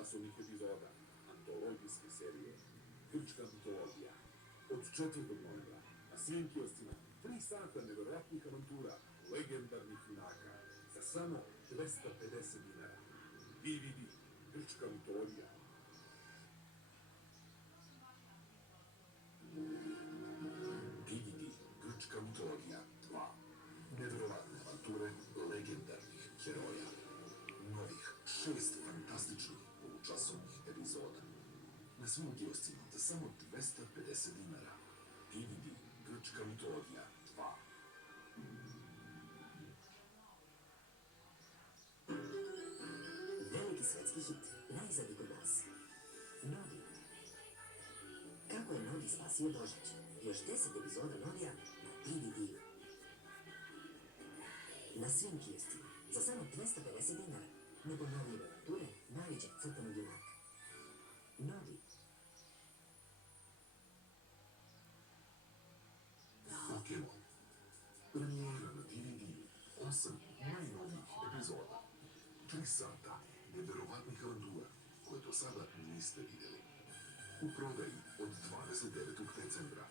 časovnih epizoda antologijske serije Grčka mitologija. Od 4. novembra na svim kioscima 3 sata nevjerojatnih avantura legendarnih junaka za samo 250 dinara. DVD Grčka mitologija. DVD Grčka mitologija 2. Nevjerovatne avanture legendarnih heroja. Novih 6 fantastičnih polučasovnih epizoda. Na svim kioscima za samo 250 dinara. DVD Grčka mitologija 2. Veliki svetski hit, najzad i kod nas. Nodi. Kako je Nodi spasio Božić? Još 10 epizoda Nodija na DVD-u. Na svim kioscima za samo 250 dinara. Neponovljive avanture najvećeg crtanog junaka. Nodi. Pokemon. Premijera na DVD-u 8 najnovijih epizoda. 3 sata nevjerovatnih avantura koje do sada niste vidjeli. U prodaji od 29. decembra.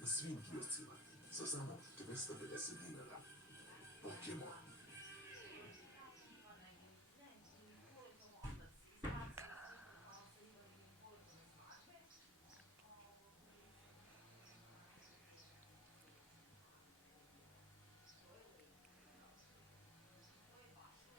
Na svim kioscima za samo 250 dinara. Pokemon.